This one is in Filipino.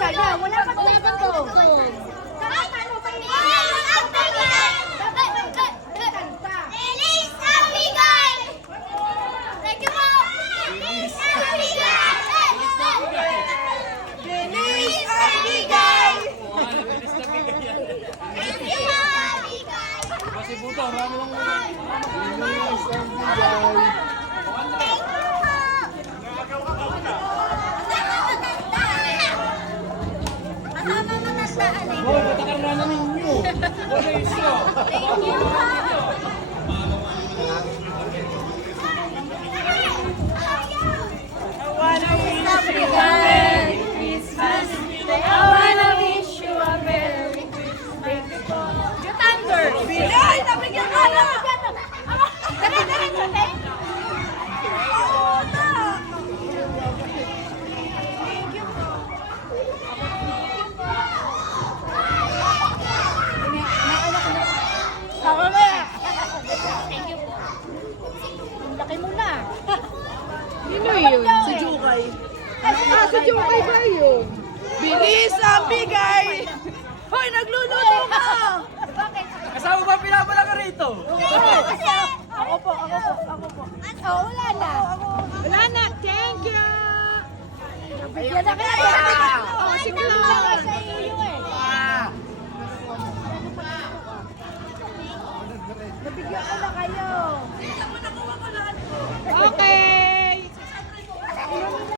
sana. Wala pa to. Bilis ang bigay! Thank you po! Bilis ang bigay! Bilis ang bigay! Thank you po! Kasi buto, marami lang muna. Bilis ang bigay! Kasama matandaan eh. Hoy, patakarna na ninyo. Wala iso. Thank you po! Merry Christmas! I wanna wish you a Merry Christmas! Thunder! Ay, nabigyan ka na! Dali, dali, dali! Tama na! Laki mo na! Sino yun? Si Jukay. Si Jukay ba yun? Bilis ang bigay! Hoy, nagluluto ka! Kasama ba pinapala ka rito? Ako po. Oh, wala na. Wala na. Thank you! Nabigyan na kayo. Oh, si Claude. Sa iyo eh. Nabigyan ko na kayo. Okay.